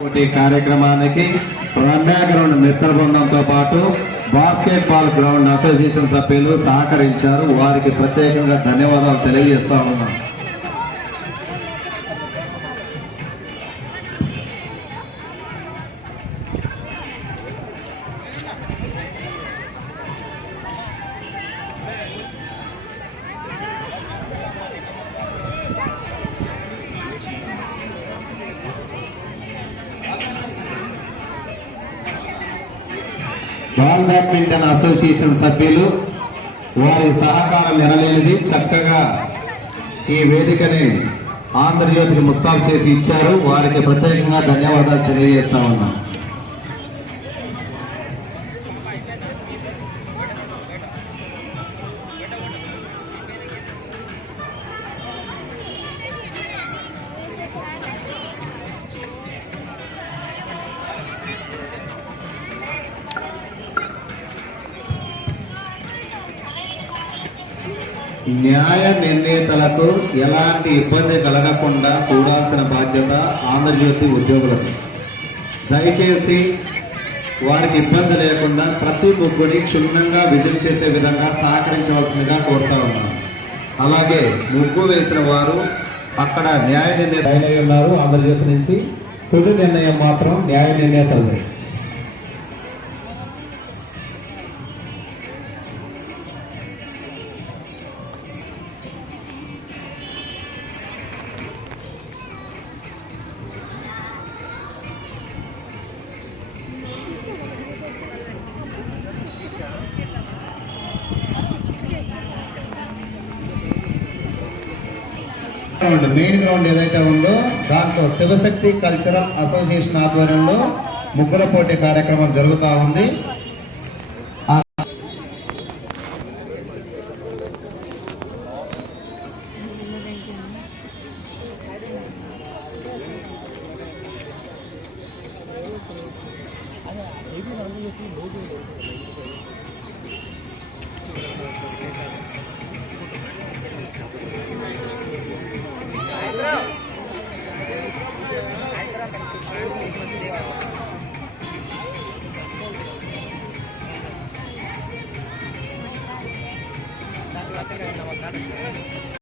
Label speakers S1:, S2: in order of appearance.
S1: పోటీ కార్యక్రమానికి రమ్యా గ్రౌండ్ మిత్ర బృందంతో పాటు బాస్కెట్ బాల్ గ్రౌండ్ అసోసియేషన్ సభ్యులు సహకరించారు. వారికి ప్రత్యేకంగా ధన్యవాదాలు తెలియజేస్తా ఉన్నాం బాల్ బ్యాడ్మింటన్ అసోసియేషన్ సభ్యులు వారి సహకారం ఎనలేనిది చక్కగా ఈ వేదికని ఆంధ్రజ్యోతికి ముస్తాబు చేసి ఇచ్చారు. వారికి ప్రత్యేకంగా ధన్యవాదాలు తెలియజేస్తా ఉన్నాం. న్యాయ నిర్ణేతలకు ఎలాంటి ఇబ్బంది కలగకుండా చూడాల్సిన బాధ్యత ఆంధ్రజ్యోతి ఉద్యోగులకు. దయచేసి వారికి ఇబ్బంది లేకుండా ప్రతి ముగ్గురి క్షుణ్ణంగా విజిట్ చేసే విధంగా సహకరించవలసిందిగా కోరుతా ఉన్నాను. అలాగే ముగ్గు వేసిన వారు అక్కడ న్యాయ నిర్ణయ ఉన్నారు ఆంధ్రజ్యోతి నుంచి. తుది నిర్ణయం మాత్రం న్యాయ నిర్ణేతలది గ్రౌండ్ మెయిన్ గ్రౌండ్ ఏదైతే ఉందో దాంట్లో శివశక్తి కల్చరల్ అసోసియేషన్ ఆధ్వర్యంలో ముగ్గుల పోటీ కార్యక్రమం జరుగుతూ ఉంది. అదే Gracias.